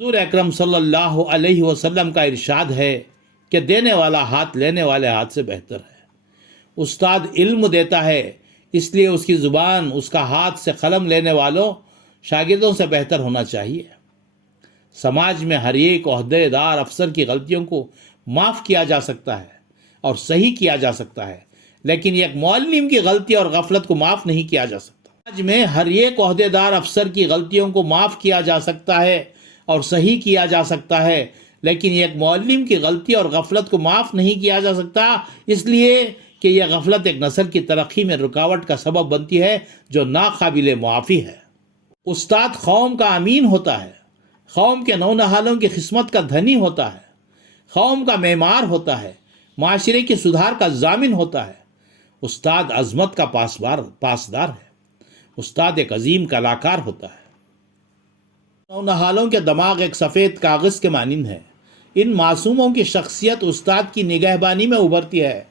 حضور اکرم صلی اللہ علیہ وسلم کا ارشاد ہے کہ دینے والا ہاتھ لینے والے ہاتھ سے بہتر ہے۔ استاد علم دیتا ہے، اس لیے اس کی زبان، اس کا ہاتھ سے قلم لینے والوں شاگردوں سے بہتر ہونا چاہیے۔ سماج میں ہر ایک عہدے دار افسر کی غلطیوں کو معاف کیا جا سکتا ہے اور صحیح کیا جا سکتا ہے، لیکن ایک معلم کی غلطی اور غفلت کو معاف نہیں کیا جا سکتا۔ سماج میں ہر ایک عہدے دار افسر کی غلطیوں کو معاف کیا جا سکتا ہے اور صحیح کیا جا سکتا ہے، لیکن ایک معلم کی غلطی اور غفلت کو معاف نہیں کیا جا سکتا، اس لیے کہ یہ غفلت ایک نسل کی ترقی میں رکاوٹ کا سبب بنتی ہے جو ناقابل معافی ہے۔ استاد قوم کا امین ہوتا ہے، قوم کے نونہالوں کی خدمت کا دھنی ہوتا ہے، قوم کا معمار ہوتا ہے، معاشرے کی سدھار کا ضامن ہوتا ہے۔ استاد عظمت کا پاسدار ہے، استاد ایک عظیم کلاکار ہوتا ہے۔ نونہالوں کے دماغ ایک سفید کاغذ کے مانند ہے، ان معصوموں کی شخصیت استاد کی نگہبانی میں ابھرتی ہے،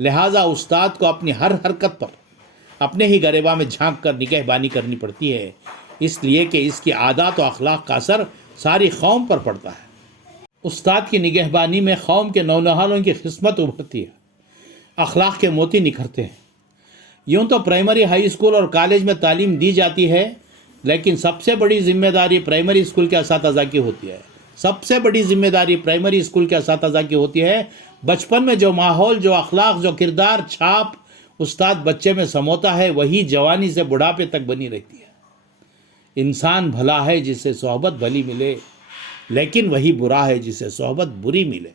لہٰذا استاد کو اپنی ہر حرکت پر اپنے ہی گریباں میں جھانک کر نگہبانی کرنی پڑتی ہے، اس لیے کہ اس کی عادات و اخلاق کا اثر ساری قوم پر پڑتا ہے۔ استاد کی نگہبانی میں قوم کے نونہالوں کی خدمت ابھرتی ہے، اخلاق کے موتی نکھرتے ہیں۔ یوں تو پرائمری، ہائی اسکول اور کالج میں تعلیم دی جاتی ہے، لیکن سب سے بڑی ذمہ داری پرائمری اسکول کے اساتذہ کی ہوتی ہے۔ سب سے بڑی ذمہ داری پرائمری اسکول کے اساتذہ کی ہوتی ہے۔ بچپن میں جو ماحول، جو اخلاق، جو کردار چھاپ استاد بچے میں سموتا ہے، وہی جوانی سے بڑھاپے تک بنی رہتی ہے۔ انسان بھلا ہے جسے صحبت بھلی ملے، لیکن وہی برا ہے جسے صحبت بری ملے۔